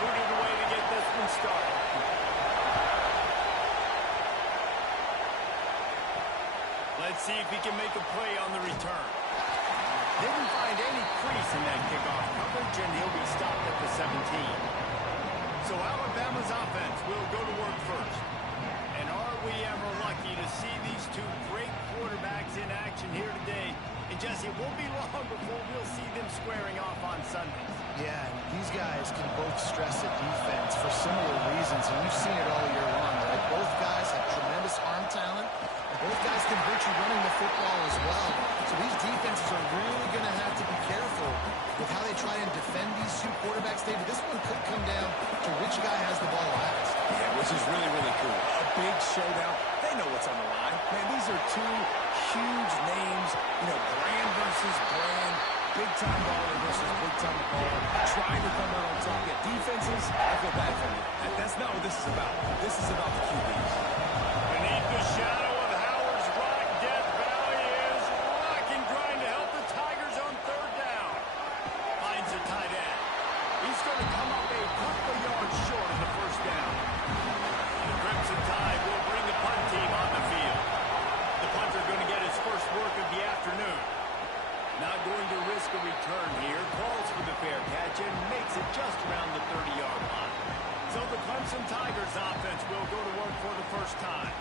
booted away to get this one started. Let's see if he can make a play on the return. Didn't find any crease in that kickoff coverage, and he'll be stopped at the 17. So Alabama's offense will go to work first. And are we ever lucky to see these two great quarterbacks in action here today. And Jesse, it won't be long before we'll see them squaring off on Sundays. Yeah, and these guys can both stress a defense for similar reasons, and we've seen it all year long, right? Both guys have tremendous arm talent, and both guys can hurt you running the football as well. So these defenses are really going to have to be careful with how they try and defend these two quarterbacks. David, this one could come down to which guy has the ball last. Yeah, which is really, really cool. A big showdown. They know what's on the line. Man, these are two huge names, brand versus brand, big-time baller versus big-time baller, trying to come out on top. Yeah, defenses, I feel bad for you. That's not what this is about. This is about the QBs. Beneath the shadow of Howard's rock, Death Valley is rocking, trying to help the Tigers on third down. Finds a tight end. He's going to come up a couple yards short of the first down. The Crimson Tide will bring the punt team on the field. The punter going to get his first work of the afternoon. Not going to risk a return here. Calls for the fair catch and makes it just around the 30-yard line. So the Clemson Tigers offense will go to work for the first time.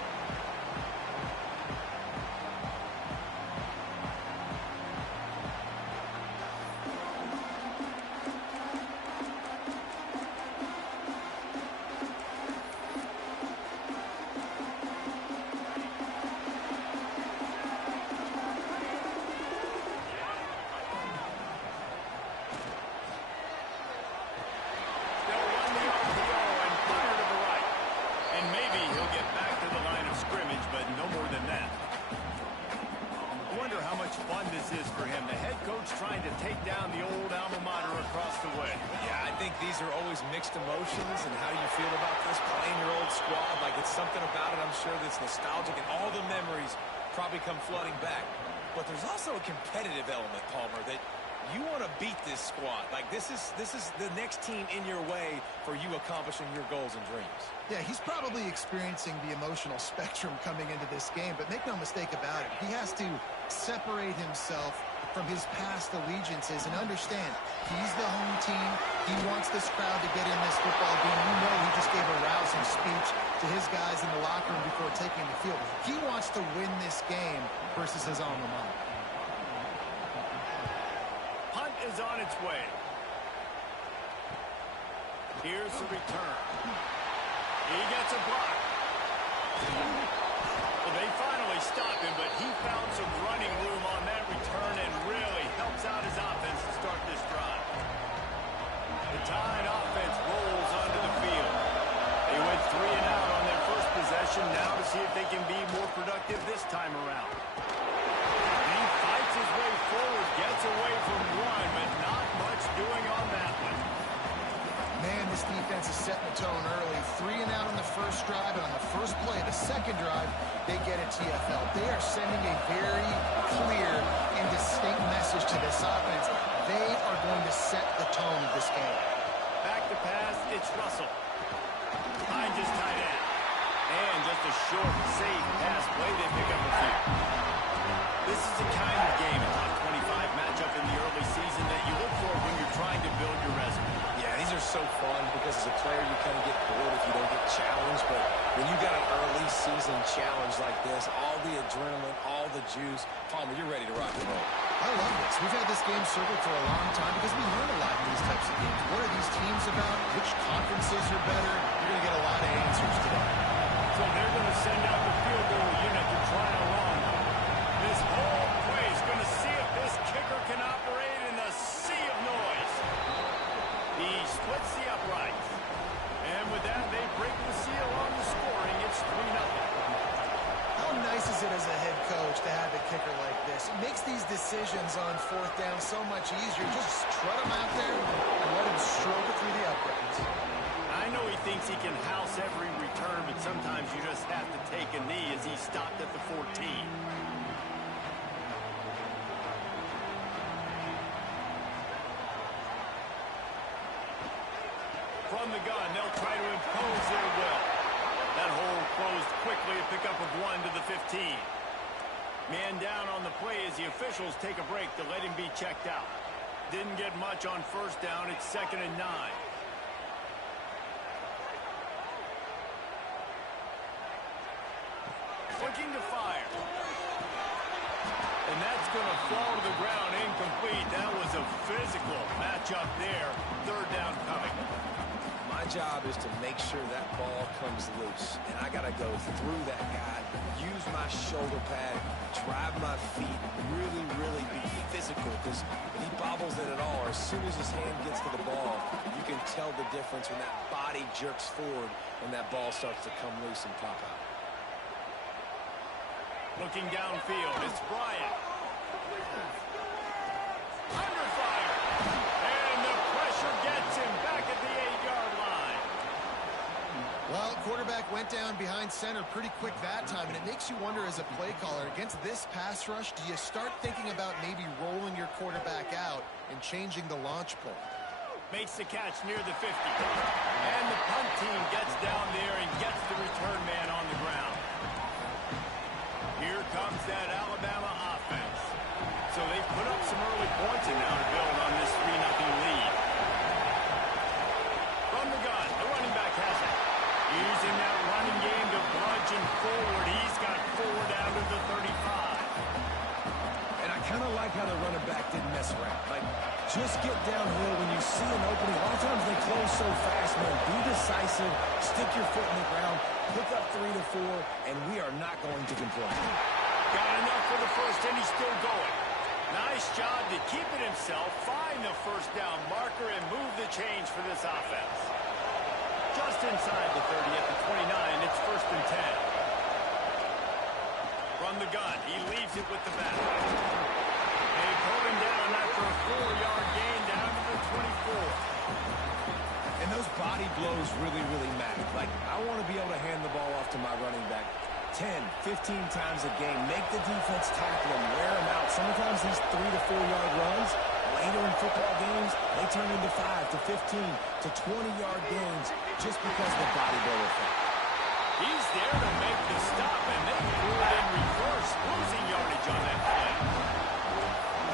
Trying to take down the old alma mater across the way. Yeah, I think these are always mixed emotions, and how you feel about this, playing your old squad. Like, it's something about it, I'm sure, that's nostalgic, and all the memories probably come flooding back. But there's also a competitive element, Palmer, that you want to beat this squad. Like, this is the next team in your way for you accomplishing your goals and dreams. Yeah, he's probably experiencing the emotional spectrum coming into this game, but make no mistake about it, he has to separate himself from his past allegiances and understand he's the home team. He wants this crowd to get in this football game. He just gave a rousing speech to his guys in the locker room before taking the field. He wants to win this game versus his alma mater. Punt is on its way. Here's the return. He gets a block. Well, they finally stopped him, but he found some running room on that return and really helps out his offense to start this drive. The Tide offense rolls onto the field. They went 3 and out on their first possession, now to see if they can be more productive this time around. He fights his way forward, gets away from one, but not much doing on that one. Man, this defense is setting the tone early. 3 and out on the first drive, and on the first play, the second drive, they get a TFL. They are sending a very clear and distinct message to this offense. They are going to set the tone of this game. Back to pass, it's Russell. Behind his tight end. And just a short, safe pass play, they pick up a few. This is the kind of game, a top 25 matchup in the early season that you look for when you're trying to build your resume. Yeah, these are so fun because as a player you kind of get bored if you don't get challenged, but when you got an early season challenge like this, all the adrenaline, all the juice, Palmer, you're ready to rock and roll. I love this. We've had this game circled for a long time because we learn a lot in these types of games. What are these teams about? Which conferences are better? You're going to get a lot of answers today. So they're going to send out the field goal unit to try a long one. This whole play is going to see if this kicker can operate in a sea of noise. He splits the uprights. And with that, they break the seal on the scoring. It's 3-0. How nice is it as a head coach to have a kicker like this? It makes these decisions on fourth down so much easier. Just trot him out there and let him stroke it through the uprights. I know he thinks he can house every return, but sometimes you just have to take a knee as he stopped at the 14. From From the gun, they'll try to impose their will. That hole closed quickly, a pickup of 1 to the 15. Man down on the play as the officials take a break to let him be checked out. Didn't get much on first down. It's 2nd and 9. Looking to fire. And that's going to fall to the ground incomplete. That was a physical matchup there. 3rd down coming. My job is to make sure that ball comes loose. And I got to go through that guy, use my shoulder pad, drive my feet, really be physical. Because if he bobbles it at all, or as soon as his hand gets to the ball, you can tell the difference when that body jerks forward and that ball starts to come loose and pop out. Looking downfield, it's Bryant. Under fire. And the pressure gets him back at the 8-yard line. Well, quarterback went down behind center pretty quick that time, and it makes you wonder as a play caller, against this pass rush, do you start thinking about maybe rolling your quarterback out and changing the launch point? Makes the catch near the 50. And the punt team gets down there and gets the return man on the ground. Here comes that Alabama offense. So they've put up some early points and now to build on this 3-0 lead. From the gun, the running back has it. Using that running game to bludgeon forward. He's got 4 down to the 35. And I kind of like how the running back didn't mess around. Like, just get downhill when you see an opening. A lot of times they close so fast, man. Be decisive, stick your foot in the ground, pick up 3 to 4, and we are not going to complain. Got enough for the first, and he's still going. Nice job to keep it himself, find the first down marker, and move the change for this offense. Just inside the 30 at the 29, it's 1st and 10. From the gun, he leaves it with the back. They pull him down after a 4-yard gain down to the 24. And those body blows really matter. Like, I want to be able to hand the ball off to my running back 10, 15 times a game. Make the defense tackle him, wear him out. Sometimes these 3 to 4-yard runs, later in football games, they turn into 5 to 15 to 20-yard gains just because of the body blow effect. He's there to make the stop, and they threw it in reverse, losing yardage on that play.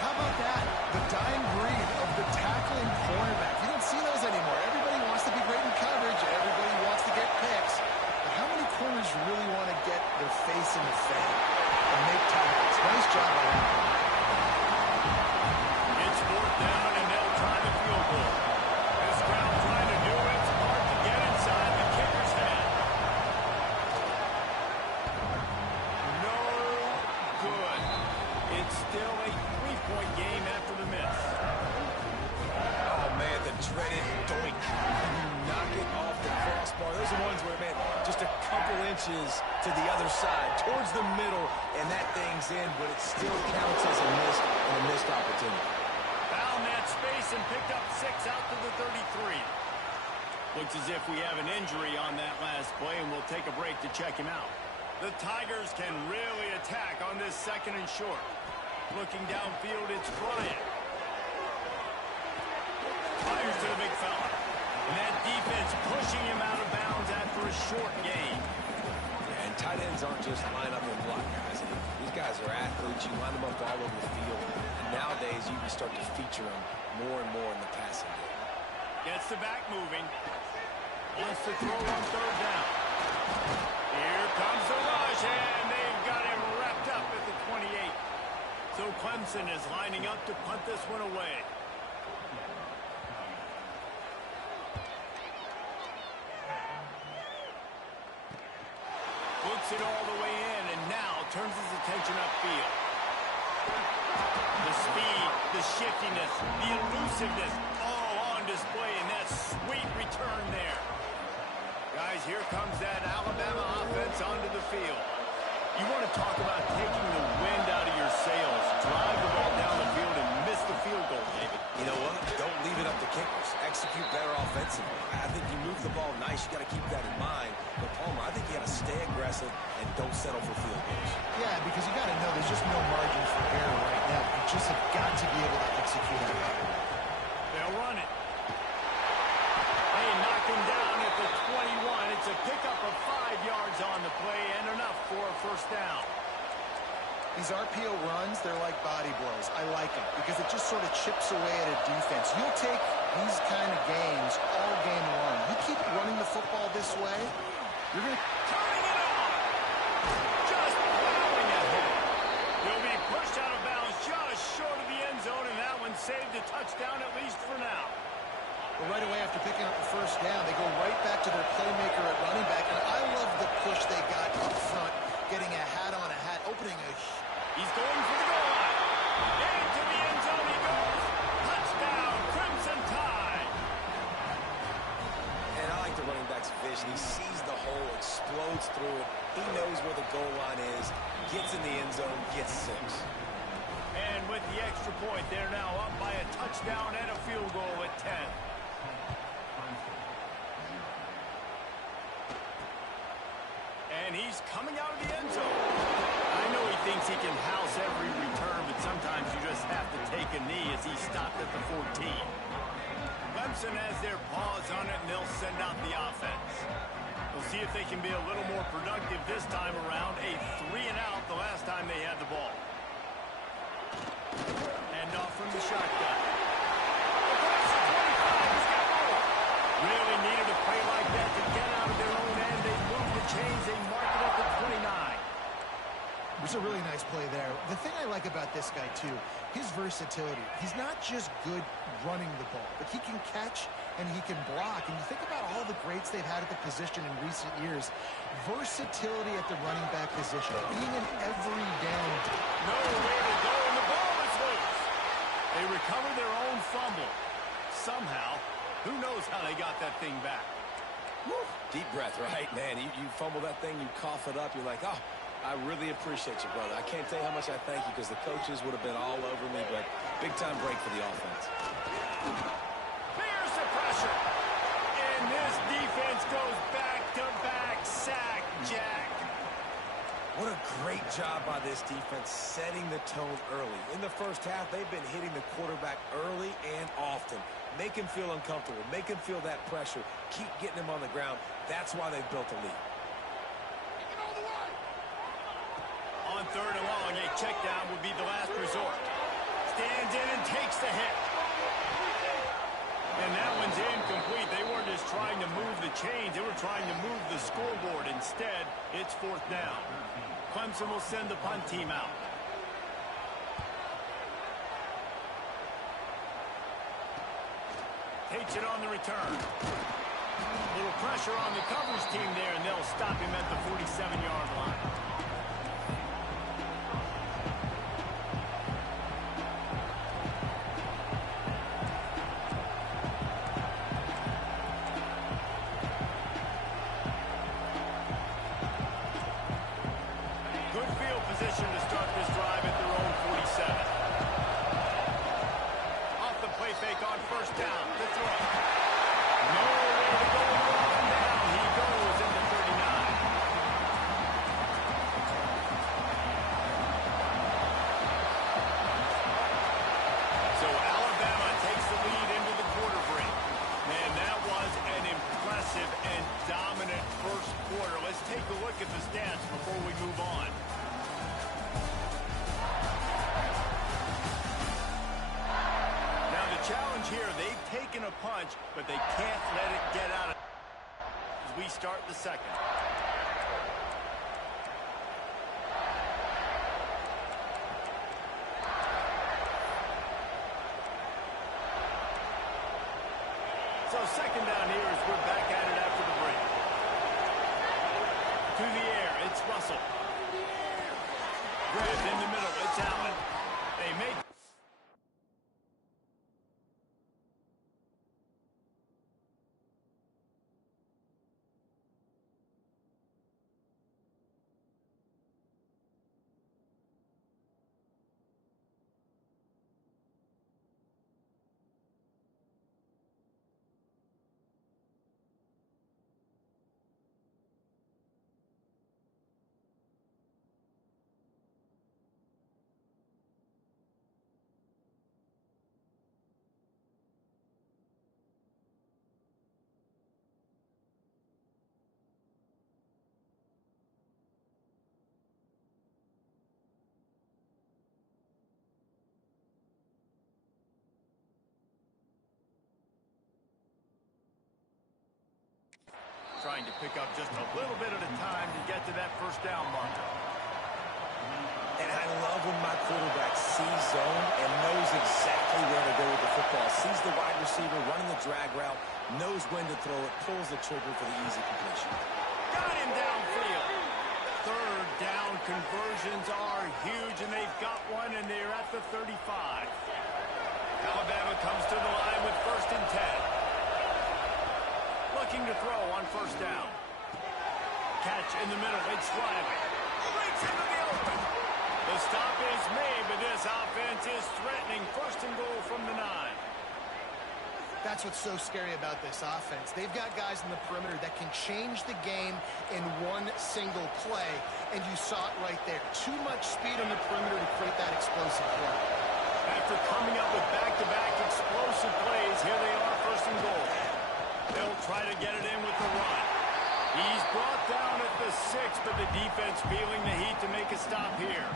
How about that? The dying breed of the tackling cornerback. You don't see those anymore. Everybody wants to be great in coverage. Everybody wants to get picks. But how many corners really want to get their face in the fan and make tackles? Nice job by him. It's 4th down, and they'll try the field goal. This crowd trying to do it. It's hard to get inside the kicker's head. No good. It's still a 3-point game after the miss. Oh, man, the dreaded doink. You knock it off the crossbar. Those are ones where, man, just a couple inches to the other side, towards the middle, and that thing's in, but it still counts as a missed opportunity. Found that space and picked up 6 out to the 33. Looks as if we have an injury on that last play, and we'll take a break to check him out. The Tigers can really attack on this 2nd and short. Looking downfield, it's Bryant. Fires to the big fella. And that defense pushing him out of bounds after a short gain. And tight ends aren't just line up and block guys. These guys are athletes. You line them up all over the field. And nowadays, you can start to feature them more and more in the passing game. Gets the back moving. Wants to throw on 3rd down. Here comes the rush, and they've got him wrapped up at the 28. So Clemson is lining up to punt this one away. Looks it all the way in, and now turns his attention upfield. The speed, the shiftiness, the elusiveness, all on display, and that sweet return there. Guys, here comes that Alabama offense onto the field. You want to talk about taking the wind out of your sails. Drive the ball down the field and miss the field goal, David. You know what? Don't leave it up to kickers. Execute better offensively. I think you move the ball nice. You got to keep that in mind. But, Palmer, I think you got to stay aggressive and don't settle for field goals. Yeah, because you got to know there's just no margin for error right now. You just have got to be able to execute on that. They'll run it. They knock him down. These RPO runs, they're like body blows. I like them because it just sort of chips away at a defense. You'll take these kind of games all game long. You keep running the football this way, you're going to... Turning it on! Just plowing ahead. He'll be pushed out of bounds just short of the end zone, and that one saved a touchdown at least for now. Well, right away after picking up the first down, they go right back to their playmaker at running back, and I love the push they got up front, getting a hat on a hat, opening a... He's going for the goal line. Into the end zone he goes. Touchdown, Crimson Tide. And I like the running back's vision. He sees the hole, explodes through it. He knows where the goal line is, gets in the end zone, gets 6. And with the extra point, they're now up by a touchdown and a field goal at 10. And he's coming out of the end zone. I know he thinks he can house every return, but sometimes you just have to take a knee as he stopped at the 14. Clemson has their paws on it, and they'll send out the offense. We'll see if they can be a little more productive this time around. A 3-and-out the last time they had the ball. And off from the shotgun. Across the 25, he's got more. Really needed a play like that to get out of their own end. They move the chains, they mark it up at 29. It was a really nice play there. The thing I like about this guy, too, his versatility. He's not just good running the ball, but he can catch and he can block. And you think about all the greats they've had at the position in recent years. Versatility at the running back position, being in every down. Nowhere to go, and the ball is loose. They recover their own fumble. Somehow, who knows how they got that thing back. Woo. Deep breath, right, man? You fumble that thing, you cough it up, you're like, oh, I really appreciate you, brother. I can't tell you how much I thank you because the coaches would have been all over me, but big-time break for the offense. Here's the pressure. And this defense goes back-to-back sack, Jack. What a great job by this defense setting the tone early. In the first half, they've been hitting the quarterback early and often. Make him feel uncomfortable. Make him feel that pressure. Keep getting him on the ground. That's why they've built a lead. On 3rd and long, a check down would be the last resort. Stands in and takes the hit. And that one's incomplete. They weren't just trying to move the chains. They were trying to move the scoreboard. Instead, it's 4th down. Clemson will send the punt team out. Takes it on the return. Little pressure on the coverage team there, and they'll stop him at the 47-yard line. Good field position to start this drive at their own 47. Off the play fake on 1st down. To throw. Nowhere to go on down. He goes in the 39. So Alabama takes the lead into the quarter break. Man, that was an impressive and dominant first quarter. Let's take a look at the stats before we move on. Now the challenge here, they've taken a punch, but they can't let it get out of as we start the second. So 2nd down here as we're back at it after the break. To the air, it's Russell. Grabbed in the middle, it's Allen. They make... trying to pick up just a little bit at a time to get to that first down marker. And I love when my quarterback sees zone and knows exactly where to go with the football. Sees the wide receiver running the drag route, knows when to throw it, pulls the trigger for the easy completion. Got him downfield. Third down conversions are huge, and they've got one, and they're at the 35. Alabama comes to the line with 1st and 10. Looking to throw on 1st down. Catch in the middle. It's Riley. Breaks into the open. The stop is made, but this offense is threatening 1st and goal from the 9. That's what's so scary about this offense. They've got guys in the perimeter that can change the game in one single play, and you saw it right there. Too much speed on the perimeter to create that explosive play. After coming up with back-to-back explosive plays, here they are 1st and goal. They'll try to get it in with the run. He's brought down at the 6, but the defense feeling the heat to make a stop here.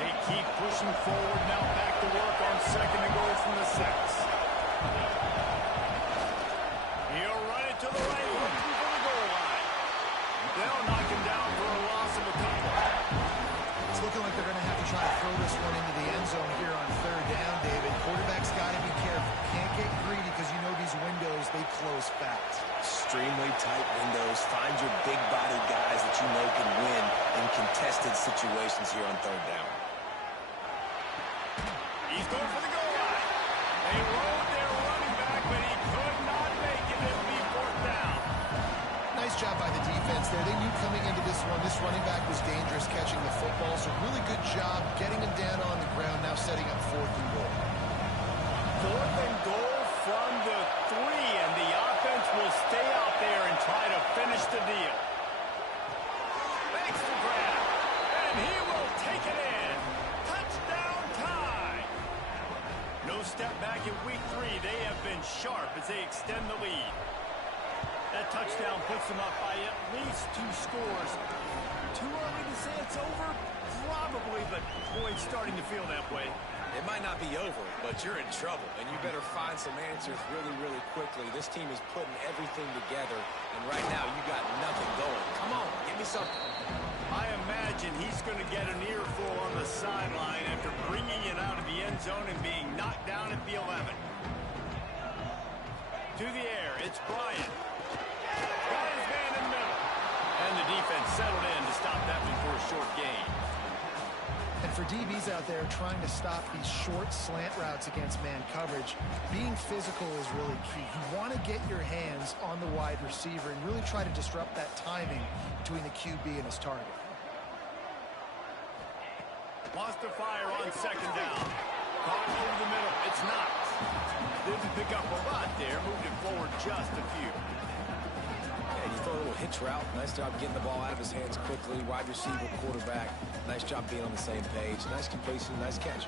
They keep pushing forward, now back to work on 2nd and goal from the 6. He'll run it to the right, looking for the goal line. They'll knock him down for a loss of a couple. It's looking like they're going to have to try to throw this one into the end zone here on 3rd down, David. Quarterback's got to be careful. Can't get greedy because you know these windows, they close fast. Extremely tight windows. Find your big-bodied guys that you know can win in contested situations here on 3rd down. He's going for the goal line. They rode their running back, but he could not make it. It'll be 4th down. Nice job by the defense there. They knew coming into this one, this running back was dangerous catching the football, so really good job getting him down on the ground, now setting up 4th and goal. 4th and goal from the 3, and the offense will stay out there and try to finish the deal. Makes the grab, and he will take it in. Touchdown tie. No step back in week 3. They have been sharp as they extend the lead. That touchdown puts them up by at least 2 scores. Too early to say it's over? Probably, but boy, it's starting to feel that way. It might not be over, but you're in trouble, and you better find some answers really, really quickly. This team is putting everything together, and right now you got nothing going. Come on, give me something. I imagine he's going to get an earful on the sideline after bringing it out of the end zone and being knocked down at the 11. To the air, it's Bryant. Got his man in the middle. And the defense settled in to stop that one for a short gain. And for DBs out there trying to stop these short slant routes against man coverage, being physical is really key. You want to get your hands on the wide receiver and really try to disrupt that timing between the QB and his target. Wants to fire on 2nd down. Caught over the middle. It's Knox. Didn't pick up a lot there. Moved it forward just a few. And you throw a little hitch route. Nice job getting the ball out of his hands quickly. Wide receiver, quarterback. Nice job being on the same page. Nice completion, nice catch.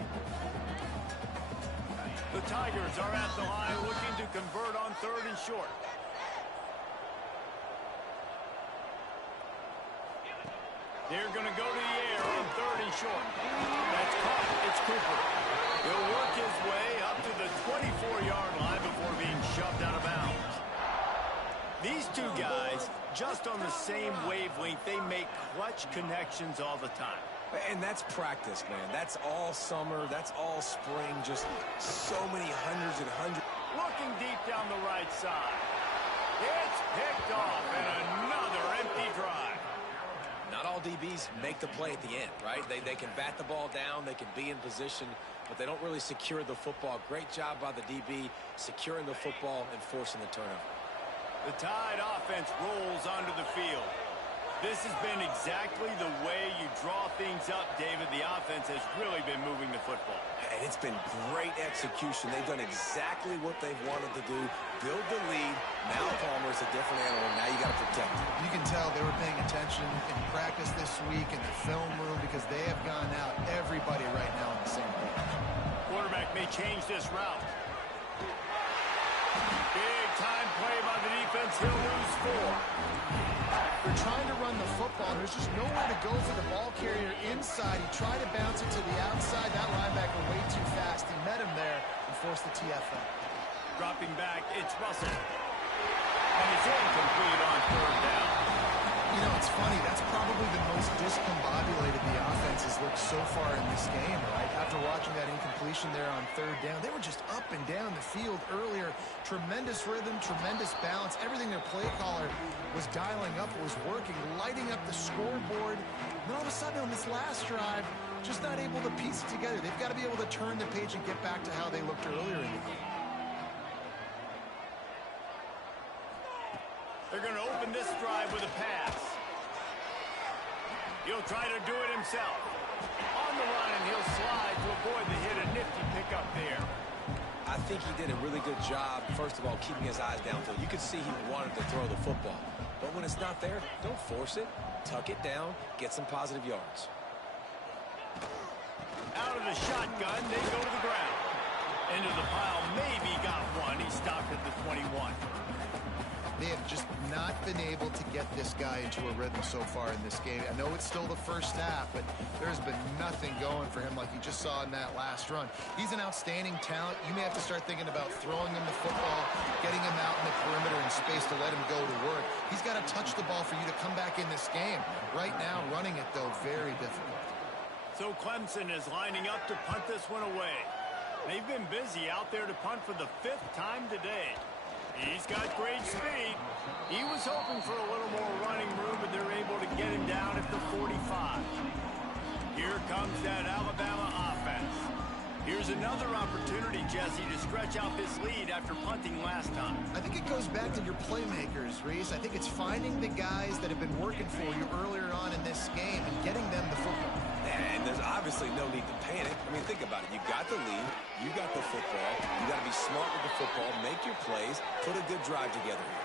The Tigers are at the line looking to convert on 3rd and short. They're going to go to the air on 3rd and short. That's caught. It's Cooper. He'll work his way up to the 24-yard line before being shoved out of bounds. These two guys, just on the same wavelength, they make clutch connections all the time. And that's practice, man. That's all summer. That's all spring. Just so many hundreds and hundreds. Looking deep down the right side. It's picked off, and another empty drive. Not all DBs make the play at the end, right? They can bat the ball down, they can be in position, but they don't really secure the football. Great job by the DB securing the football and forcing the turnover. The Tide offense rolls onto the field. This has been exactly the way you draw things up, David. The offense has really been moving the football. And it's been great execution. They've done exactly what they've wanted to do. Build the lead. Now Palmer's a different animal. Now you got to protect him. You can tell they were paying attention in practice this week in the film room because they have gone out, everybody right now on the same page. Quarterback may change this route. Big time play by the defense. He'll lose 4. They're trying to run the football. There's just nowhere to go for the ball carrier inside. He tried to bounce it to the outside. That linebacker way too fast. He met him there and forced the TFL. dropping back. It's Russell. And it's incomplete on third down. You know, it's funny. That's probably the most discombobulated the offense has looked so far in this game, right? After watching that incompletion there on third down, they were just up and down the field earlier. Tremendous rhythm, tremendous balance. Everything their play caller was dialing up was working, lighting up the scoreboard. And all of a sudden on this last drive, just not able to piece it together. They've got to be able to turn the page and get back to how they looked earlier in the game. They're going to open this drive with a pass. He'll try to do it himself. On the run, and he'll slide to avoid the hit. A nifty pickup there. I think he did a really good job, first of all, keeping his eyes downfield. You could see he wanted to throw the football. But when it's not there, don't force it. Tuck it down. Get some positive yards. Out of the shotgun, they go to the ground. Into the pile, maybe got one. He stopped at the 21. They have just not been able to get this guy into a rhythm so far in this game. I know it's still the first half, but there's been nothing going for him like you just saw in that last run. He's an outstanding talent. You may have to start thinking about throwing him the football, getting him out in the perimeter in space to let him go to work. He's got to touch the ball for you to come back in this game. Right now, running it, though, very difficult. So Clemson is lining up to punt this one away. They've been busy out there to punt for the 5th time today. He's got great speed. He was hoping for a little more running room, but they're able to get him down at the 45. Here comes that Alabama offense. Here's another opportunity, Jesse, to stretch out this lead after punting last time. I think it goes back to your playmakers, Reese. I think it's finding the guys that have been working for you earlier on in this game and getting them the football. And there's obviously no need to panic. I mean, think about it. You got the lead. You got the football. You got to be smart with the football. Make your plays. Put a good drive together here.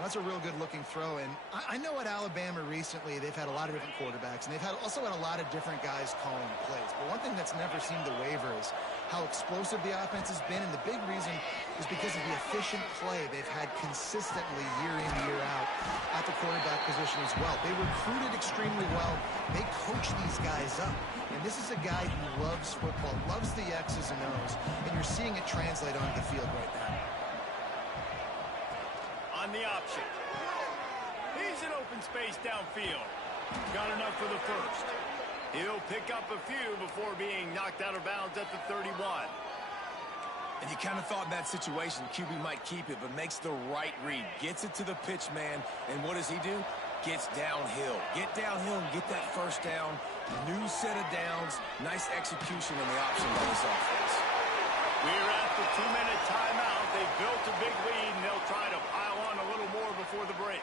That's a real good-looking throw, and I know at Alabama recently they've had a lot of different quarterbacks, and they've also had a lot of different guys calling plays. But one thing that's never seemed to waver is how explosive the offense has been, and the big reason is because of the efficient play they've had consistently year in, year out at the quarterback position as well. They recruited extremely well. They coach these guys up, and this is a guy who loves football, loves the X's and O's, and you're seeing it translate onto the field right now. On the option. He's in open space downfield. Got enough for the first. He'll pick up a few before being knocked out of bounds at the 31. And you kind of thought in that situation QB might keep it, but makes the right read. Gets it to the pitch man, and what does he do? Gets downhill. Get downhill and get that first down. New set of downs. Nice execution on the option by this offense. We're at the 2-minute timeout. They've built a big lead, and they'll try to pile on a little more before the break.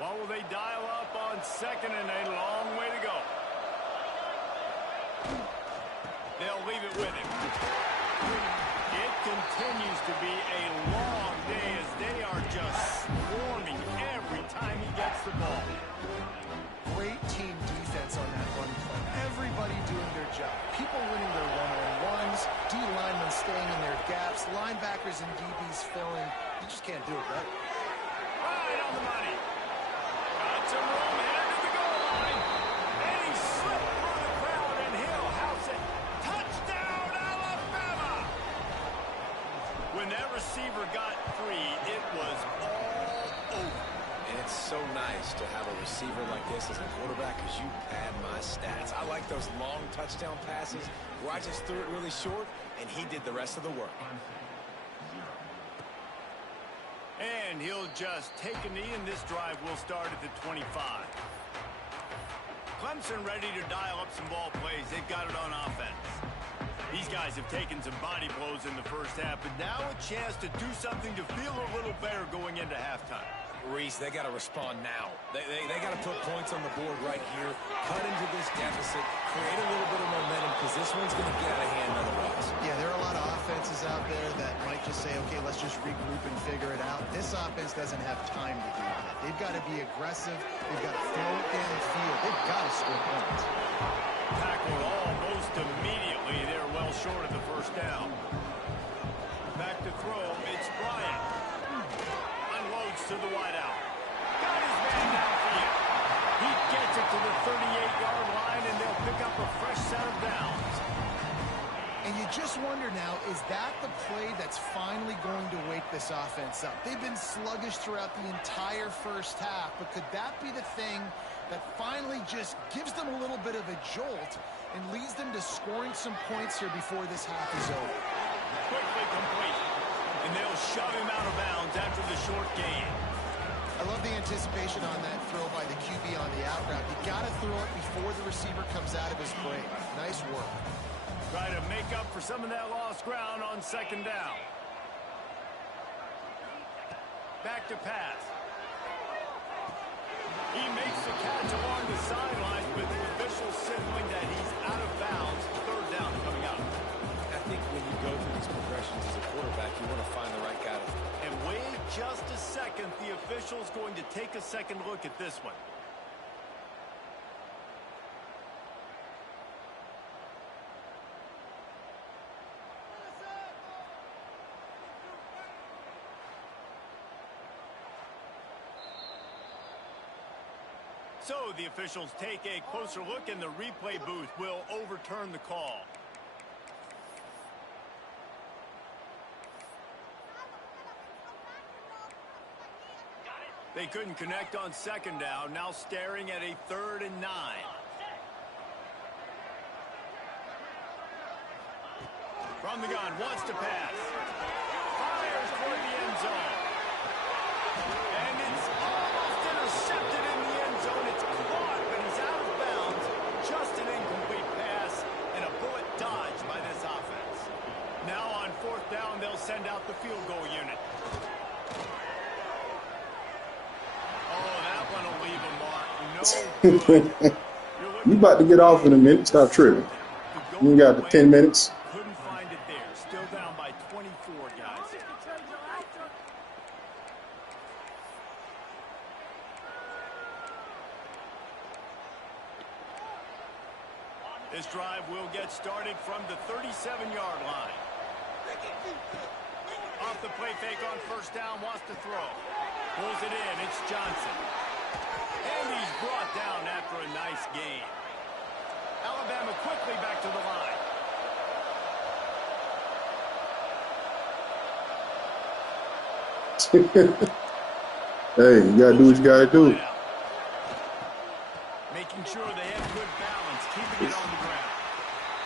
What will they dial up on second and a long way to go? They'll leave it with him. It continues to be a long day as they are just swarming every time he gets the ball. Great team defense on that run play. Everybody doing their job. People winning their one-on-ones, D-linemen staying in their gaps, linebackers and DBs filling. You just can't do it right. Right on the money. Got some room, headed to the goal line. And he slipped through the crowd, and he'll house it. Touchdown, Alabama! When that receiver got free, it was all over. And it's so nice to have a receiver like this as a quarterback because you pad my stats. I like those long touchdown passes where I just threw it really short, and he did the rest of the work. And he'll just take a knee, and this drive will start at the 25. Clemson ready to dial up some ball plays. They've got it on offense. These guys have taken some body blows in the first half, but now a chance to do something to feel a little better going into halftime. Reese, they got to respond now. They got to put points on the board right here, cut into this deficit, create a little bit of momentum because this one's going to get out of hand otherwise. Yeah, there are a lot of offenses out there that might just say, okay, let's just regroup and figure it out. This offense doesn't have time to do that. They've got to be aggressive. They've got to throw it down the field. They've got to score points. Tackled almost immediately. They're well short of the first down. Back to throw. It's Bryant. Unloads to the wideout. Got his man downfield. He gets it to the 38-yard line, and they'll pick up a fresh set of downs. And you just wonder now, is that the play that's finally going to wake this offense up? They've been sluggish throughout the entire first half, but could that be the thing that finally just gives them a little bit of a jolt and leads them to scoring some points here before this half is over? Quickly complete, and they'll shove him out of bounds after the short gain. I love the anticipation on that throw by the QB on the out route. You got to throw it before the receiver comes out of his break. Nice work. Try to make up for some of that lost ground on second down. Back to pass. He makes the catch along the sidelines, but the official signaling that he's out of bounds. Third down coming up. I think when you go through these progressions as a quarterback, you want to find the right guy. And wait just a second. The official's going to take a second look at this one. So the officials take a closer look, and the replay booth will overturn the call. They couldn't connect on second down, now staring at a 3rd and 9. From the gun, wants to pass. Fires toward the end zone. And it's almost intercepted in the end zone. It's caught, but he's out of bounds. Just an incomplete pass and a bullet dodged by this offense. Now on 4th down, they'll send out the field goal unit. Oh, that one will leave a mark. No good. You about to get off in a minute. Stop tripping. You got the 10 minutes. Couldn't find it there. Still down by 24, guys. This drive will get started from the 37-yard line. Off the play fake on 1st down, wants to throw. Pulls it in, it's Johnson. And he's brought down after a nice gain. Alabama quickly back to the line. Hey, you got to do what you got to do. Making sure they have good balance, keeping it on the ground.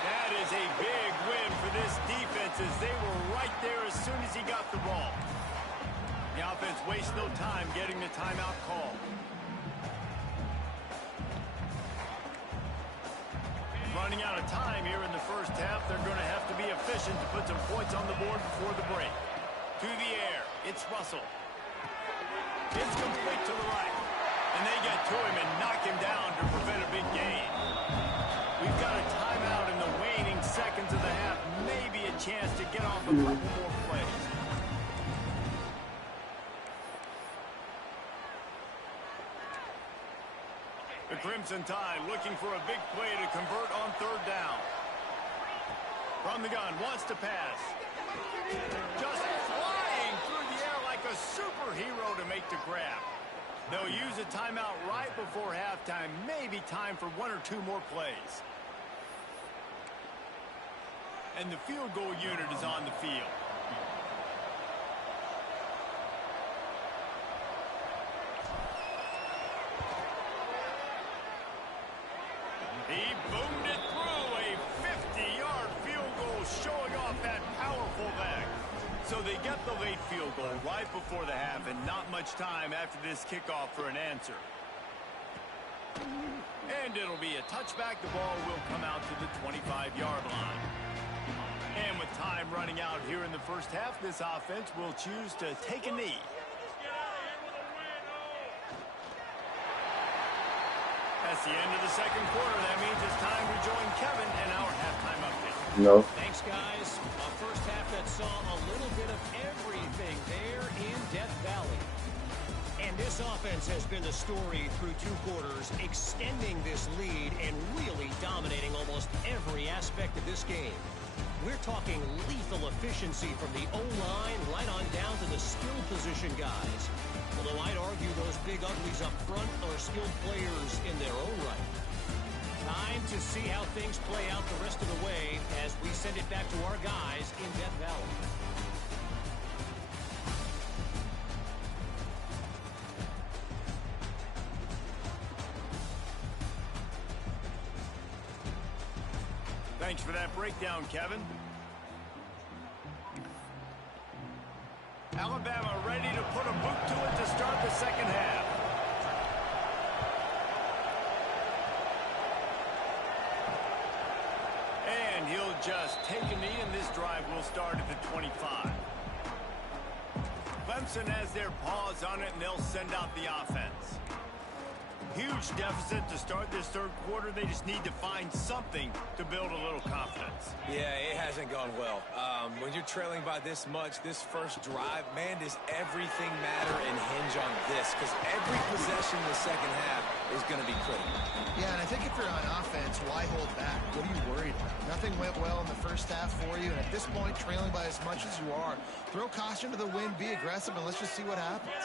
That is a big win for this defense, as they were right there as soon as he got the ball. The offense wastes no time getting the timeout call. Running out of time here in the first half. They're going to have to be efficient to put some points on the board before the break. To the air, it's Russell. It's complete to the right. And they get to him and knock him down to prevent a big gain. We've got a timeout in the waning seconds of the half. Maybe a chance to get off a couple more plays. The Crimson Tide looking for a big play to convert on 3rd down. From the gun, wants to pass. Just flying through the air like a superhero to make the grab. They'll use a timeout right before halftime. Maybe time for 1 or 2 more plays. And the field goal unit is on the field. He boomed it through a 50-yard field goal, showing off that powerful leg. So they get the late field goal right before the half, and not much time after this kickoff for an answer. And it'll be a touchback. The ball will come out to the 25-yard line. And with time running out here in the first half, this offense will choose to take a knee. That's the end of the second quarter. That means it's time to join Kevin and our halftime update. No. Thanks, guys. A first half that saw a little bit of everything there in Death Valley. And this This offense has been the story through 2 quarters, extending this lead and really dominating almost every aspect of this game. We're talking lethal efficiency from the O-line right on down to the skill position guys. Although I'd argue those big uglies up front are skilled players in their own right. Time to see how things play out the rest of the way as we send it back to our guys in Death Valley. Thanks for that breakdown, Kevin. Alabama ready to put a boot to it to start the second half. And he'll just take a knee, and this drive will start at the 25. Clemson has their paws on it, and they'll send out the offense. Huge deficit to start this third quarter. They just need to find something to build a little confidence. Yeah, it hasn't gone well. When you're trailing by this much, this first drive, man, does everything matter and hinge on this? Because every possession in the second half is going to be critical. Yeah, and I think if you're on offense, why hold back? What are you worried about? Nothing went well in the first half for you, and at this point, trailing by as much as you are, throw caution to the wind, be aggressive, and let's just see what happens.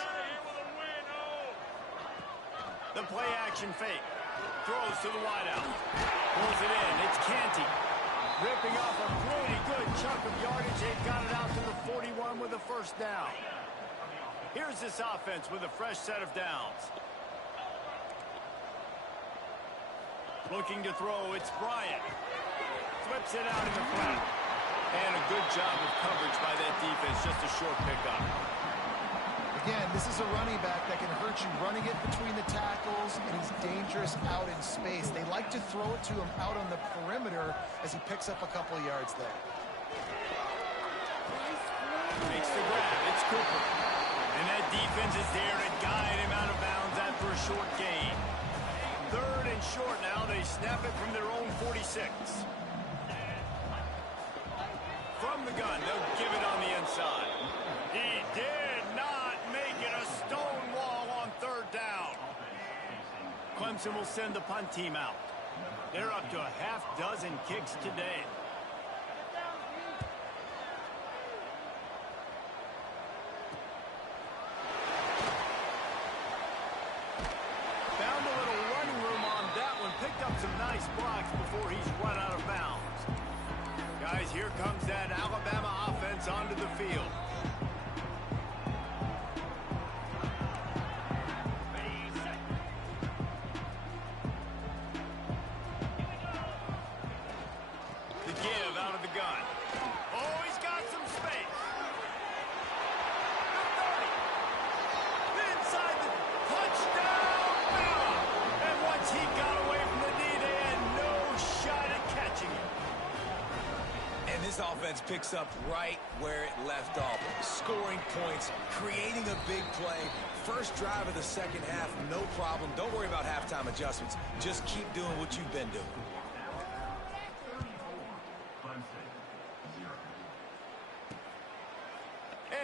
The play action fake. Throws to the wideout. Pulls it in. It's Canty. Ripping off a pretty good chunk of yardage. They've got it out to the 41 with a first down. Here's this offense with a fresh set of downs. Looking to throw. It's Bryant. Flips it out in the flat. And a good job of coverage by that defense. Just a short pickup. Again, this is a running back that can hurt you running it between the tackles, and he's dangerous out in space. They like to throw it to him out on the perimeter as he picks up a couple of yards there. Makes the grab. It's Cooper. And that defense is there to guide him out of bounds after a short gain. Third and short now. They snap it from their own 46. From the gun, they'll give it on the inside. He did not make it a stone wall on third down. Clemson will send the punt team out. They're up to a half dozen kicks today. Found a little running room on that one. Picked up some nice blocks before he's run out of bounds. Guys, here comes that Alabama offense onto the field. The give out of the gun. Oh, he's got some space. Inside the touchdown, Bama. And once he got away from the knee, they had no shot at catching him. And this offense picks up right where it left off. Scoring points, creating a big play. First drive of the second half, no problem. Don't worry about halftime adjustments. Just keep doing what you've been doing.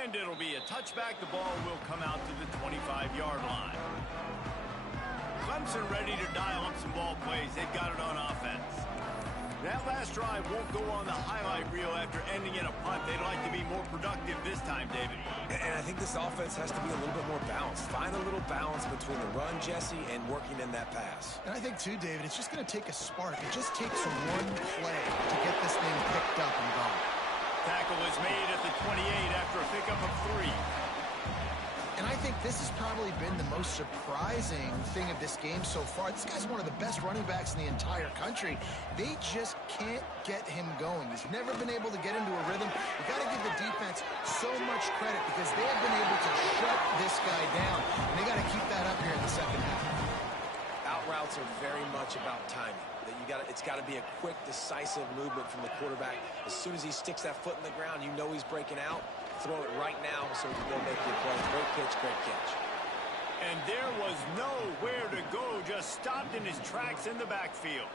And it'll be a touchback. The ball will come out to the 25-yard line. Clemson ready to dial up some ball plays. They've got it on offense. That last drive won't go on the highlight reel after ending in a punt. They'd like to be more productive this time, David. And I think this offense has to be a little bit more balanced. Find a little balance between the run, Jesse, and working in that pass. And I think, too, David, it's just going to take a spark. It just takes one play to get this thing picked up and gone. Tackle is made at the 28 after a pickup of 3. And I think this has probably been the most surprising thing of this game so far. This guy's one of the best running backs in the entire country. They just can't get him going. He's never been able to get into a rhythm. You got to give the defense so much credit because they have been able to shut this guy down. And they got to keep that up here in the second half. Out routes are very much about timing. It's got to be a quick, decisive movement from the quarterback. As soon as he sticks that foot in the ground, you know he's breaking out. Throw it right now so he can go make your play. Great pitch, great catch. And there was nowhere to go, just stopped in his tracks in the backfield.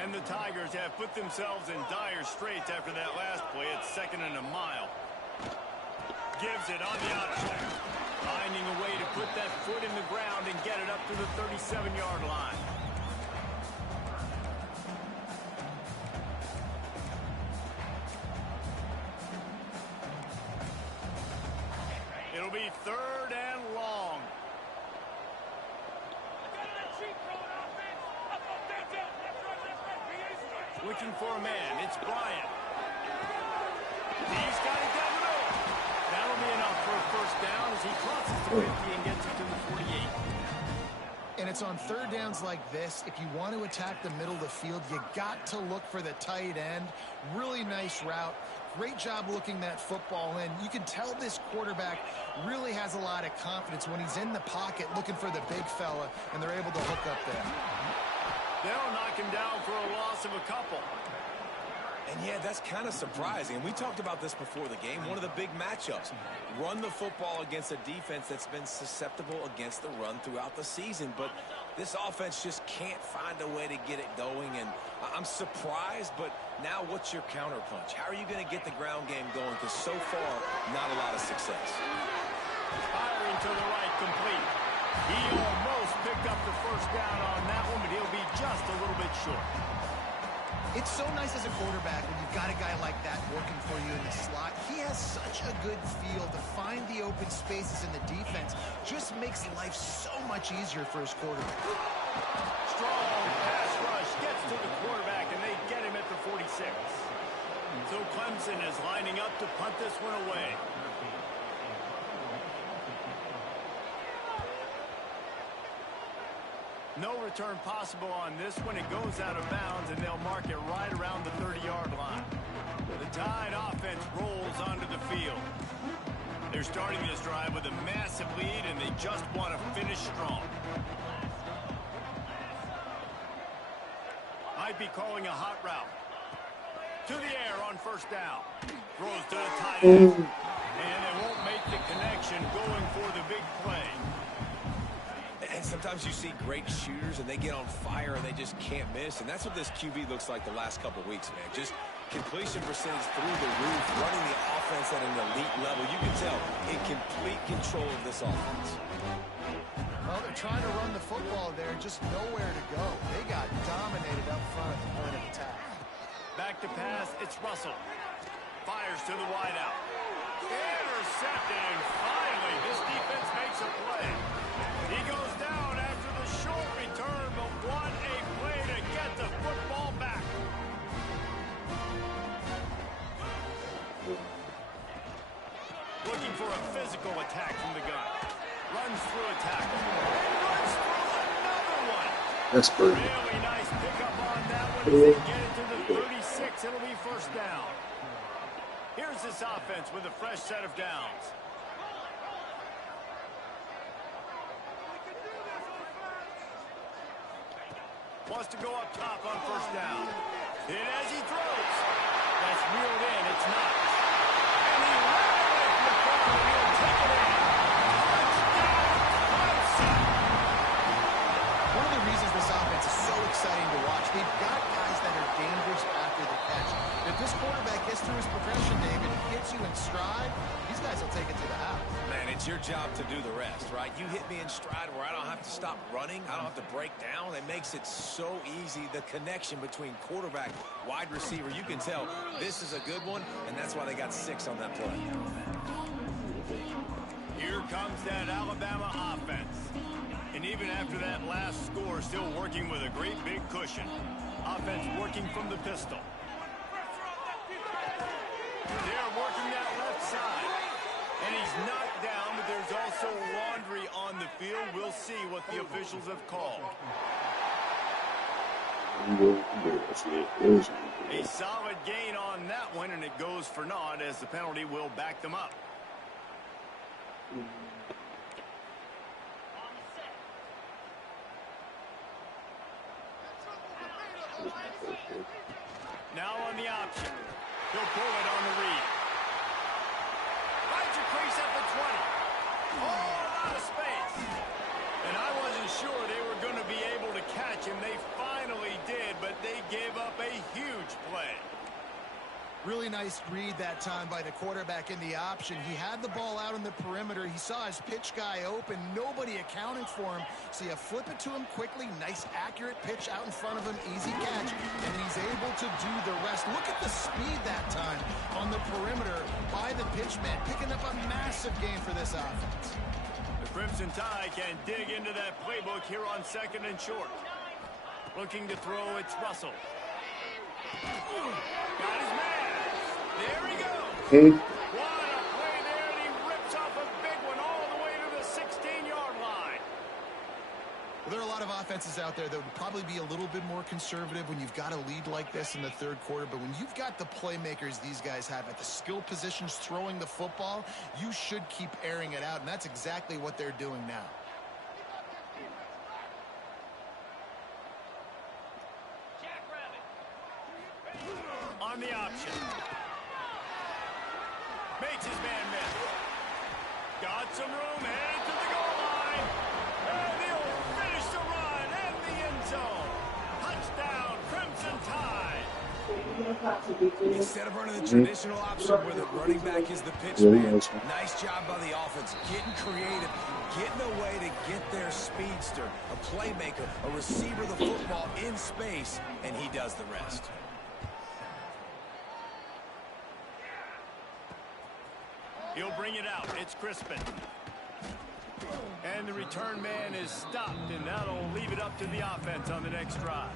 And the Tigers have put themselves in dire straits after that last play. It's 2nd and a mile. Gives it on the outside. Finding a way to put that foot in the ground and get it up to the 37-yard line. It'll be 3rd and long. Looking for a man. It's Bryant. He's got it down the middle. That'll be enough for a first down as he crosses the 50 and gets it to the 48. And it's on 3rd downs like this. If you want to attack the middle of the field, you got to look for the tight end. Really nice route. Great job looking that football in. You can tell this quarterback really has a lot of confidence when he's in the pocket looking for the big fella, and they're able to hook up there. They'll knock him down for a loss of a couple. And yeah, that's kind of surprising. And we talked about this before the game. One of the big matchups. Run the football against a defense that's been susceptible against the run throughout the season. But this offense just can't find a way to get it going. And I'm surprised, but now what's your counterpunch? How are you going to get the ground game going? Because so far, not a lot of success. Firing to the right, complete. He almost picked up the first down on that one, but he'll be just a little bit short. It's so nice as a quarterback when you've got a guy like that working for you in the slot. He has such a good feel to find the open spaces in the defense. Just makes life so much easier for his quarterback. Strong pass rush gets to the quarterback, and they get him at the 46. So Clemson is lining up to punt this one away. No return possible on this one. It goes out of bounds, and they'll mark it right around the 30-yard line. The Tide offense rolls onto the field. They're starting this drive with a massive lead, and they just want to finish strong. Might be calling a hot route. To the air on first down. Throws to the tight end. And they won't make the connection going for the big play. And sometimes you see great shooters and they get on fire and they just can't miss. And that's what this QB looks like the last couple of weeks, man. Just completion percentage through the roof, running the offense at an elite level. You can tell in complete control of this offense. Well, they're trying to run the football there, just nowhere to go. They got dominated up front at the point of attack. Back to pass, it's Russell. Fires to the wideout. Intercepted, and finally this defense makes a play. He goes down after the short return, but what a play to get the football back. Looking for a physical attack from the gun. Runs through a tackle. And runs through another one. That's perfect. Really nice pickup on that one as they get it to the 36. It'll be first down. Here's this offense with a fresh set of downs. Wants to go up top on first down. And as he throws, that's reeled in. It's not. And he ran away from the corner, and he'll take it in. Touchdown, Clemson. One of the reasons this offense is so exciting to watch, they've got guys that are dangerous after the catch. If this quarterback gets through his progression, David, hits you in stride, these guys will take it to the house. Man, it's your job to do the rest, right? You hit me in stride where I don't have to stop running. I don't have to break down. It makes it so easy. The connection between quarterback, wide receiver, you can tell this is a good one, and that's why they got 6 on that play. Here comes that Alabama offense. And even after that last score, still working with a great big cushion. Offense working from the pistol. They're working that left side. And he's knocked down, but there's also laundry on the field. We'll see what the officials have called. A solid gain on that one, and it goes for naught as the penalty will back them up. Now on the option. He'll pull it on the read. Finds a crease at the 20. Oh, a lot of space. And I wasn't sure they were going to be able to catch him. They finally did, but they gave up a huge play. Really nice read that time by the quarterback in the option. He had the ball out on the perimeter. He saw his pitch guy open. Nobody accounting for him. So you flip it to him quickly. Nice, accurate pitch out in front of him. Easy catch. And he's able to do the rest. Look at the speed that time on the perimeter by the pitchman. Picking up a massive gain for this offense. The Crimson Tide can dig into that playbook here on 2nd and short. Looking to throw, it's Russell. Got his man. There he goes. Hey. What a play there, and he rips off a big one all the way to the 16-yard line. Well, there are a lot of offenses out there that would probably be a little bit more conservative when you've got a lead like this in the third quarter. But when you've got the playmakers these guys have at the skill positions throwing the football, you should keep airing it out. And that's exactly what they're doing now. On the option. Makes his man miss. Got some room, headed to the goal line. And he'll finish the run and the end zone. Touchdown, Crimson Tide. Instead of running the traditional option where the running back is the pitchman, nice job by the offense, getting creative, getting a way to get their speedster, a playmaker, a receiver of the football in space, and he does the rest. He'll bring it out. It's Crispin. And the return man is stopped, and that'll leave it up to the offense on the next drive.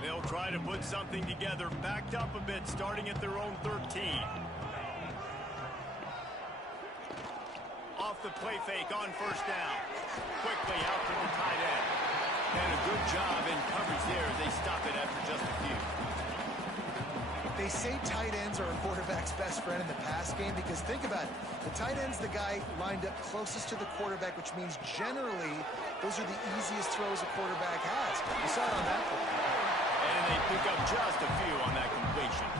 They'll try to put something together, backed up a bit, starting at their own 13. Off the play fake on first down. Quickly out to the tight end. And a good job in coverage there. They stop it after just a few. They say tight ends are a quarterback's best friend in the pass game because think about it. The tight end's the guy lined up closest to the quarterback, which means generally those are the easiest throws a quarterback has. You saw it on that play. And they pick up just a few on that completion.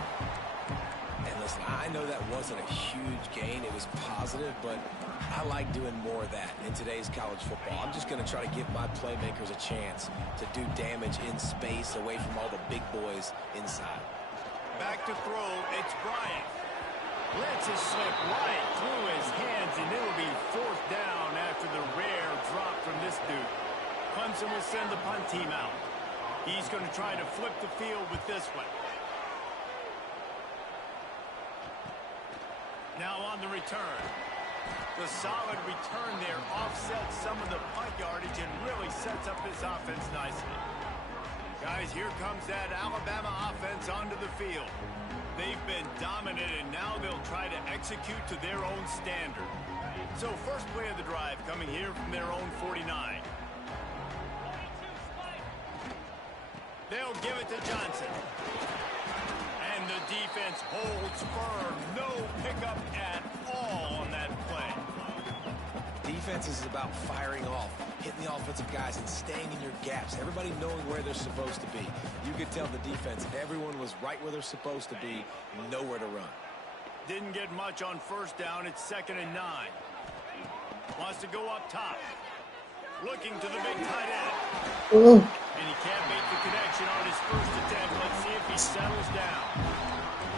And listen, I know that wasn't a huge gain. It was positive, but I like doing more of that in today's college football. I'm just going to try to give my playmakers a chance to do damage in space away from all the big boys inside. Back to throw, it's Bryant. Lets it slip right through his hands, and it'll be 4th down after the rare drop from this dude. Clemson will send the punt team out. He's going to try to flip the field with this one. Now on the return. The solid return there offsets some of the punt yardage and really sets up this offense nicely. Guys, here comes that Alabama offense onto the field. They've been dominant, and now they'll try to execute to their own standard. So first play of the drive coming here from their own 49. They'll give it to Johnson. And the defense holds firm. No pickup at all on that play. Defense is about firing off, hitting the offensive guys and staying in your gaps. Everybody knowing where they're supposed to be. You could tell the defense, everyone was right where they're supposed to be, nowhere to run. Didn't get much on first down. It's 2nd and 9. Wants to go up top. Looking to the big tight end. And he can't make the connection on his first attempt. Let's see if he settles down.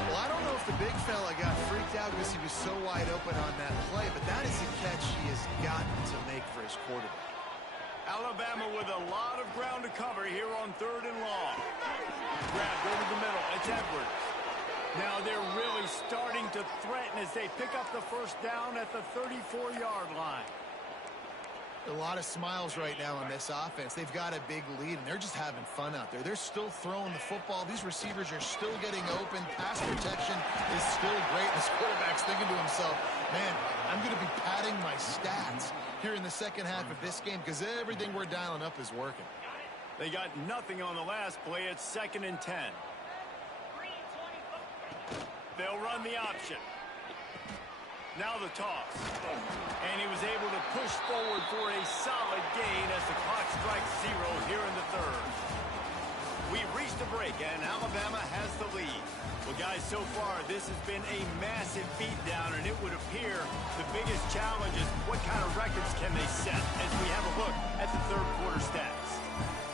Well, I don't know if the big fella got freaked out because he was so wide open on that play, but that is a catch he has gotten to make for his quarterback. Alabama with a lot of ground to cover here on 3rd and long. Grabbed over the middle. It's Edwards. Now they're really starting to threaten as they pick up the first down at the 34-yard line. A lot of smiles right now on this offense. They've got a big lead, and they're just having fun out there. They're still throwing the football. These receivers are still getting open. Pass protection is still great. This quarterback's thinking to himself, man, I'm going to be padding my stats here in the second half of this game because everything we're dialing up is working. They got nothing on the last play. It's 2nd and 10. They'll run the option. Now the toss. And he was able to push forward for a solid gain as the clock strikes 0 here in the 3rd. We've reached a break, and Alabama has the lead. Well, guys, so far, this has been a massive beatdown, and it would appear the biggest challenge is what kind of records can they set as we have a look at the third quarter stats.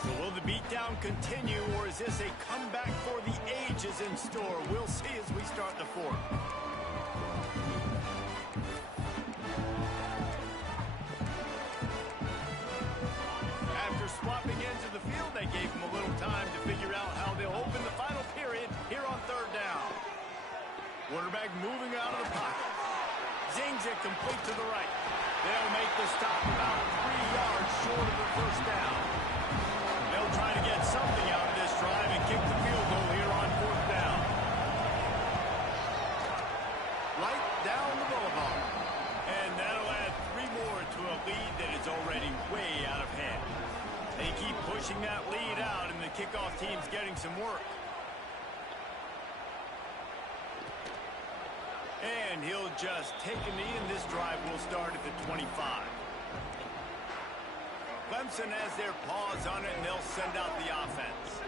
So will the beatdown continue, or is this a comeback for the ages in store? We'll see as we start the fourth. After swapping ends of the field, they gave them a little time to figure out how they'll open the final period here on third down. Quarterback moving out of the pocket. Zings it complete to the right. They'll make the stop about 3 yards short of the first down. They'll try to get something out of this drive and kick the field goal here on fourth down. Right down the boulevard. And that'll add 3 more to a lead that is already way out of hand. They keep pushing that lead out, and the kickoff team's getting some work. And he'll just take a knee, and this drive will start at the 25. Clemson has their paws on it, and they'll send out the offense.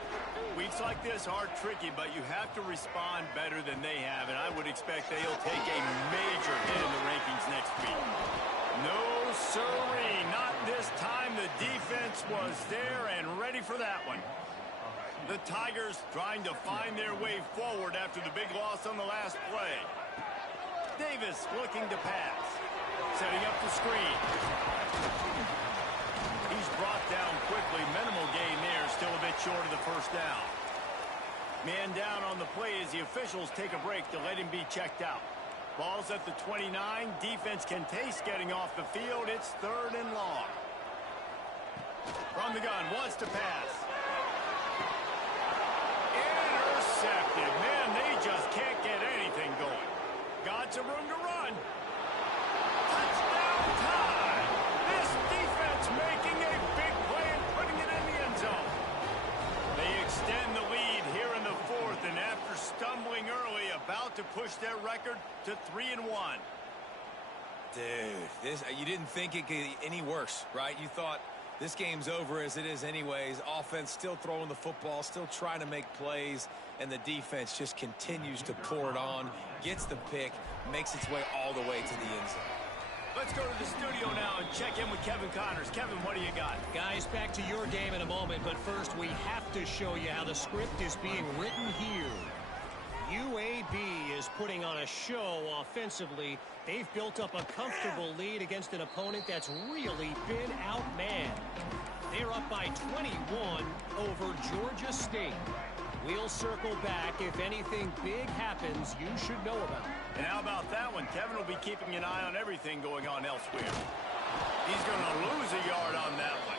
Weeks like this are tricky, but you have to respond better than they have, and I would expect they'll take a major hit in the rankings next week. No, sirree, not this time. The defense was there and ready for that one. The Tigers trying to find their way forward after the big loss on the last play. Davis looking to pass. Setting up the screen. He's brought down quickly. Minimal gain there. Still a bit short of the first down. Man down on the play as the officials take a break to let him be checked out. Ball's at the 29. Defense can taste getting off the field. It's third and long. From the gun, wants to pass. Intercepted. Man, they just can't get anything going. Got some room to run. Touchdown time. This defense making a big play and putting it in the end zone. They extend the lead here in the fourth, and after stumbling early, about to push their record to 3-1. Dude, you didn't think it could get any worse, right? You thought this game's over as it is anyways. Offense still throwing the football, still trying to make plays, and the defense just continues to pour it on, gets the pick, makes its way all the way to the end zone. Let's go to the studio now and check in with Kevin Connors. Kevin, what do you got? Guys, back to your game in a moment, but first we have to show you how the script is being written here. UAB is putting on a show offensively. They've built up a comfortable lead against an opponent that's really been outmanned. They're up by 21 over Georgia State. We'll circle back. If anything big happens, you should know about it. And how about that one? Kevin will be keeping an eye on everything going on elsewhere. He's going to lose a yard on that one.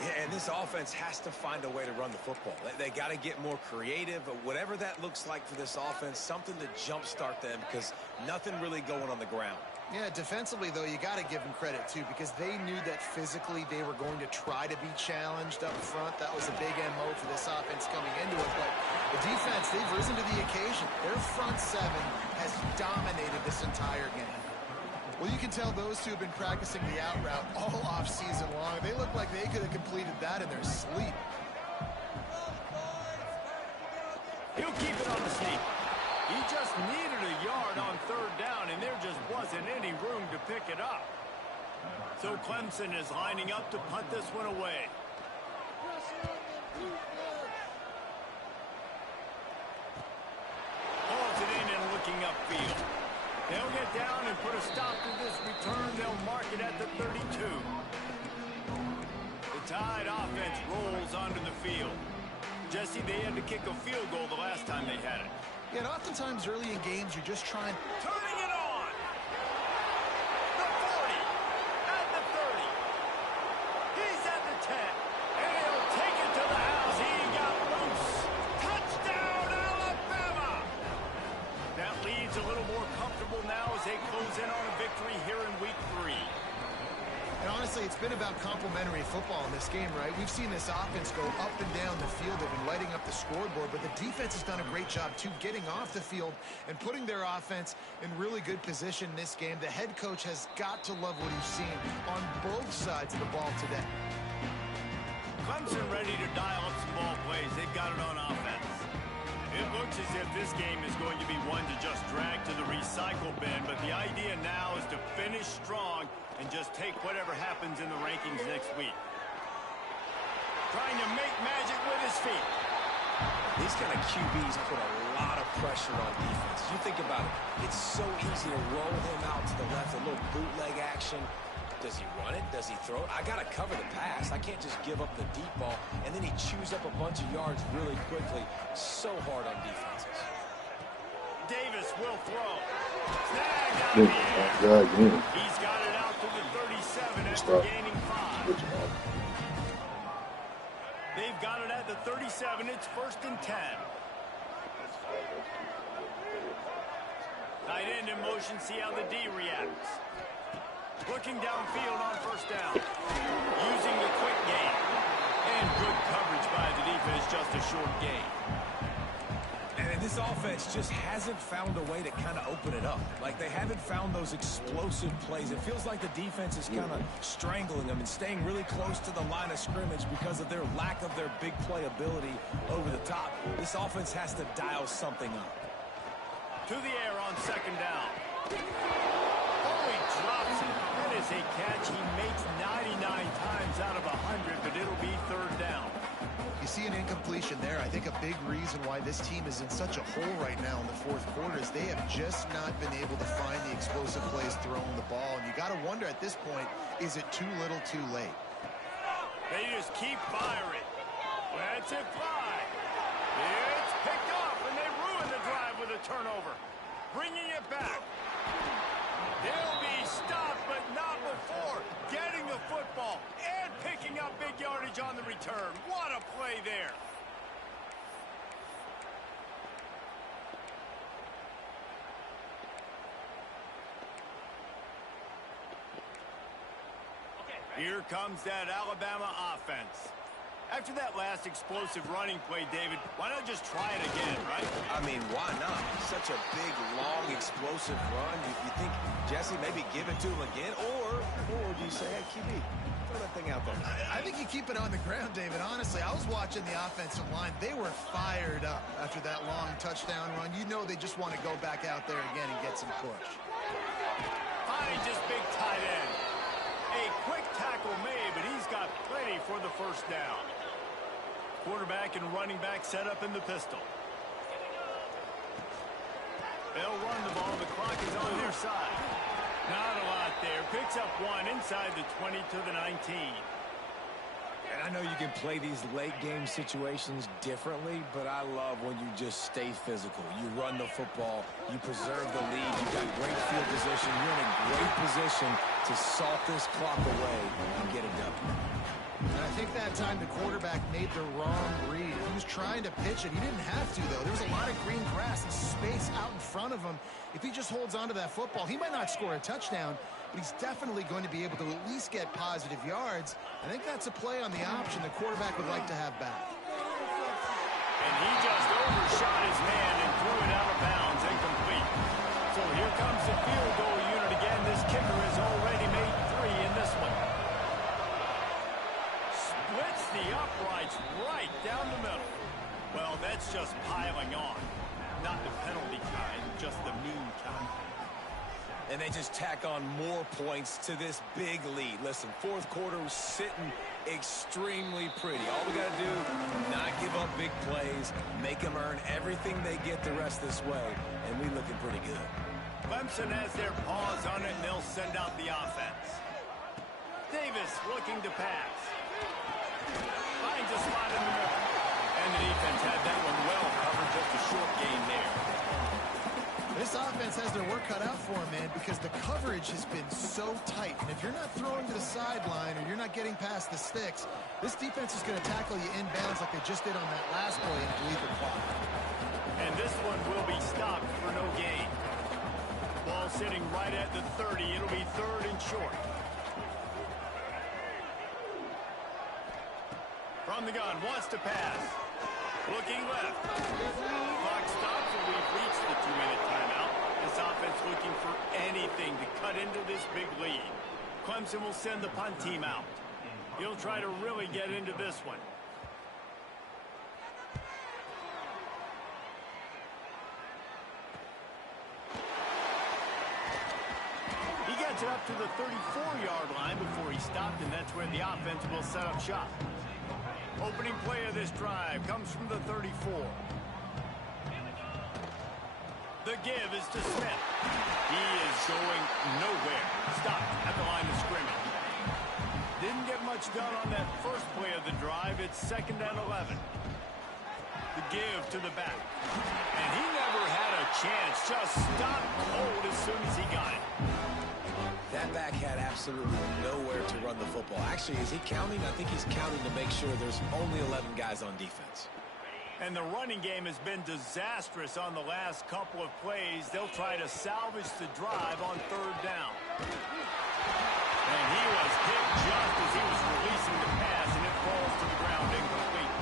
Yeah, and this offense has to find a way to run the football. They got to get more creative, whatever that looks like for this offense, something to jumpstart them because nothing really going on the ground. Yeah, defensively, though, you got to give them credit, too, because they knew that physically they were going to try to be challenged up front. That was a big MO for this offense coming into it. But the defense, they've risen to the occasion. Their front seven has dominated this entire game. Well, you can tell those two have been practicing the out route all off-season long. They look like they could have completed that in their sleep. He'll keep it on the sneak. He just needed a yard on third down, and there just wasn't any room to pick it up. So Clemson is lining up to punt this one away. Hauls it in and looking upfield. They'll get down and put a stop to this return. They'll mark it at the 32. The Tide offense rolls onto the field. Jesse, they had to kick a field goal the last time they had it. Yeah, and oftentimes early in games, you're just trying... Turning it on! The 40! At the 30! He's at the 10! And he'll take it to the house. He got loose! Touchdown, Alabama! That lead's a little more comfortable now as they close in on a victory here in Week 3. And honestly, it's been about complementary football in this game, right? We've seen this offense go up and down the field. They've been lighting up the scoreboard, but the defense has done a great job, too, getting off the field and putting their offense in really good position in this game. The head coach has got to love what he's seen on both sides of the ball today. Clemson ready to dial up some ball plays. They've got it on offense. It looks as if this game is going to be one to just drag to the recycle bin, but the idea now is to finish strong and just take whatever happens in the rankings next week. Trying to make magic with his feet. These kind of QBs put a lot of pressure on defense. You think about it. It's so easy to roll him out to the left, a little bootleg action. Does he run it? Does he throw it? I got to cover the pass. I can't just give up the deep ball, and then he chews up a bunch of yards really quickly. So hard on defenses. Davis will throw. Snagged out of the air. He's got it out to the 37 after gaining 5. They've got it at the 37. It's 1st and 10. Tight end in motion. See how the D reacts. Looking downfield on 1st down. Using the quick game. And good coverage by the defense, just a short gain. And this offense just hasn't found a way to kind of open it up. Like, they haven't found those explosive plays. It feels like the defense is kind of strangling them and staying really close to the line of scrimmage because of their lack of their big play ability over the top. This offense has to dial something up. To the air on 2nd down. Oh, he drops it. That is a catch he makes 99 times out of 100, but it'll be 3rd down. You see an incompletion there. I think a big reason why this team is in such a hole right now in the 4th quarter is they have just not been able to find the explosive plays throwing the ball. And you got to wonder at this point, is it too little too late? They just keep firing. That's it, fly. It's picked off, and they ruin the drive with a turnover. Bringing it back. He'll be stopped, but not before getting the football and picking up big yardage on the return. What a play there. Here comes that Alabama offense. After that last explosive running play, David, why not just try it again, right? I mean, why not? Such a big, long, explosive run. You think, Jesse, maybe give it to him again? Or do you say, hey, QB, throw that thing out there? I think you keep it on the ground, David. Honestly, I was watching the offensive line. They were fired up after that long touchdown run. You know they just want to go back out there again and get some push. Finds his big tight end. A quick tackle made, but he's got plenty for the 1st down. Quarterback and running back set up in the pistol. They'll run the ball. The clock is on their side. Not a lot there. Picks up 1 inside the 20 to the 19. And I know you can play these late game situations differently, but I love when you just stay physical. You run the football, you preserve the lead, you got great field position, you're in a great position to salt this clock away and get it done. And I think that time the quarterback made the wrong read. He was trying to pitch it. He didn't have to, though. There was a lot of green grass and space out in front of him. If he just holds on to that football, he might not score a touchdown, but he's definitely going to be able to at least get positive yards. I think that's a play on the option the quarterback would like to have back. And he just overshot his man and threw it out of bounds, incomplete. So here comes the field goal unit again. This kicker has already made 3 in this one. Splits the uprights right down the middle. Well, that's just piling on. Not the penalty kind, just the mean kind. And they just tack on more points to this big lead. Listen, 4th quarter was sitting extremely pretty. All we got to do, not give up big plays, make them earn everything they get the rest this way, and we looking pretty good. Clemson has their paws on it, and they'll send out the offense. Davis looking to pass. Finds a spot in the middle. And the defense had that one well covered, just a short gain there. This offense has their work cut out for them, man, because the coverage has been so tight. And if you're not throwing to the sideline or you're not getting past the sticks, this defense is going to tackle you inbounds like they just did on that last play and bleed the clock. And this one will be stopped for no gain. Ball sitting right at the 30. It'll be 3rd and short. From the gun, wants to pass. Looking left. Clock stops and we've reached the 2-minute timeout. This offense looking for anything to cut into this big lead. Clemson will send the punt team out. He'll try to really get into this one. He gets it up to the 34-yard line before he stopped, and that's where the offense will set up shop. Opening play of this drive comes from the 34. The give is to Smith. He is going nowhere. Stopped at the line of scrimmage. Didn't get much done on that first play of the drive. It's 2nd and 11. The give to the back. And he never had a chance. Just stopped cold as soon as he got it. That back had absolutely nowhere to run the football. Actually, is he counting? I think he's counting to make sure there's only 11 guys on defense. And the running game has been disastrous on the last couple of plays. They'll try to salvage the drive on 3rd down. And he was hit just as he was releasing the pass, and it falls to the ground incomplete.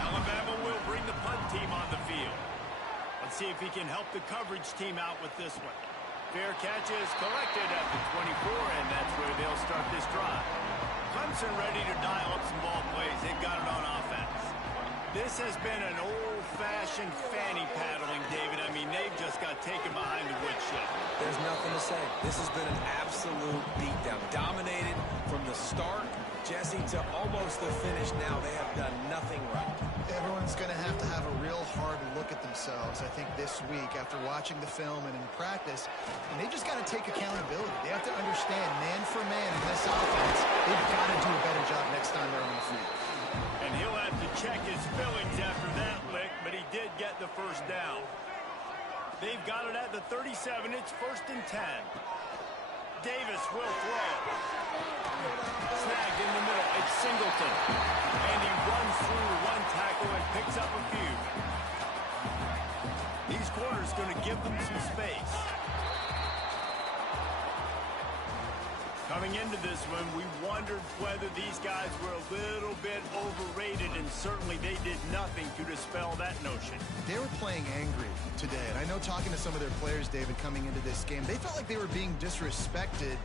Alabama will bring the punt team on the field. Let's see if he can help the coverage team out with this one. Fair catch is collected at the 24, and that's where they'll start this drive. Clemson ready to dial up some ball plays. They've got it on offense. This has been an old-fashioned fanny paddling, David. I mean, they've just got taken behind the woodshed. There's nothing to say. This has been an absolute beatdown. Dominated from the start, Jesse, to almost the finish now. They have done nothing right. Everyone's going to have a real hard look at themselves, I think, this week after watching the film and in practice. And they just got to take accountability. They have to understand, man for man in this offense, they've got to do a better job next time they're on the field. And he'll have to check his fillings after that lick, but he did get the first down. They've got it at the 37. It's 1st and 10. Davis will throw. Snagged in the middle. It's Singleton. And he runs through one tackle and picks up a few. These corners going to give them some space. Coming into this one, we wondered whether these guys were a little bit overrated, and certainly they did nothing to dispel that notion. They were playing angry today, and I know talking to some of their players, David, coming into this game, they felt like they were being disrespected.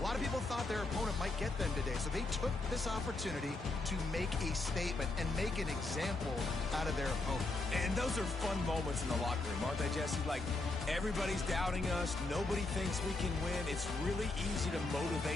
A lot of people thought their opponent might get them today, so they took this opportunity to make a statement and make an example out of their opponent. And those are fun moments in the locker room, aren't they, Jesse? Like, everybody's doubting us. Nobody thinks we can win. It's really easy to motivate